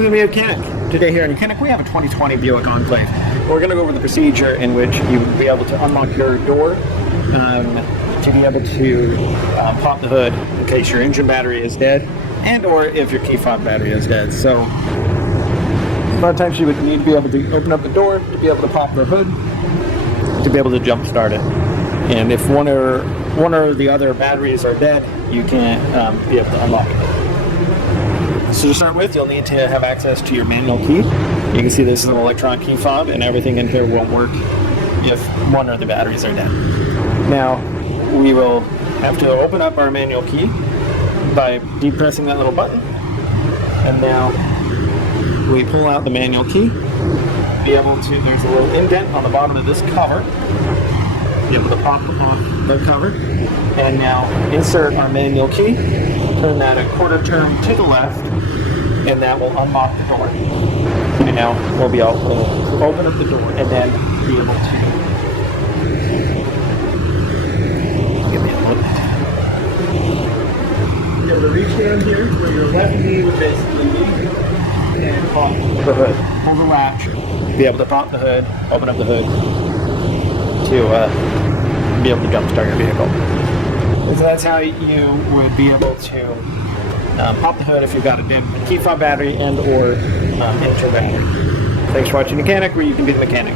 Welcome to YOUCANIC. Today here in YOUCANIC we have a 2020 Buick Enclave. We're going to go over the procedure in which you would be able to unlock your door to be able to pop the hood in case your engine battery is dead and or if your key fob battery is dead. So a lot of times you would need to be able to open up the door to be able to pop the hood to be able to jump start it. And if one or the other batteries are dead, you can't be able to unlock it. So to start with, you'll need to have access to your manual key. You can see this is an electronic key fob and everything in here won't work if one or the batteries are dead. Now, we will have to open up our manual key by depressing that little button. And now we pull out the manual key. There's a little indent on the bottom of this cover. Be able to pop off the cover. And now insert our manual key. Turn that a quarter turn to the left, and that will unlock the door. And now we'll be able to open up the door and then be able to reach down here where your left knee would basically be and pop the hood. Pull the latch, be able to pop the hood, open up the hood to be able to jump start your vehicle. And so that's how you would be able to pop the hood if you've got a dead key fob battery and or engine battery. Thanks for watching YOUCANIC, where you can be the mechanic.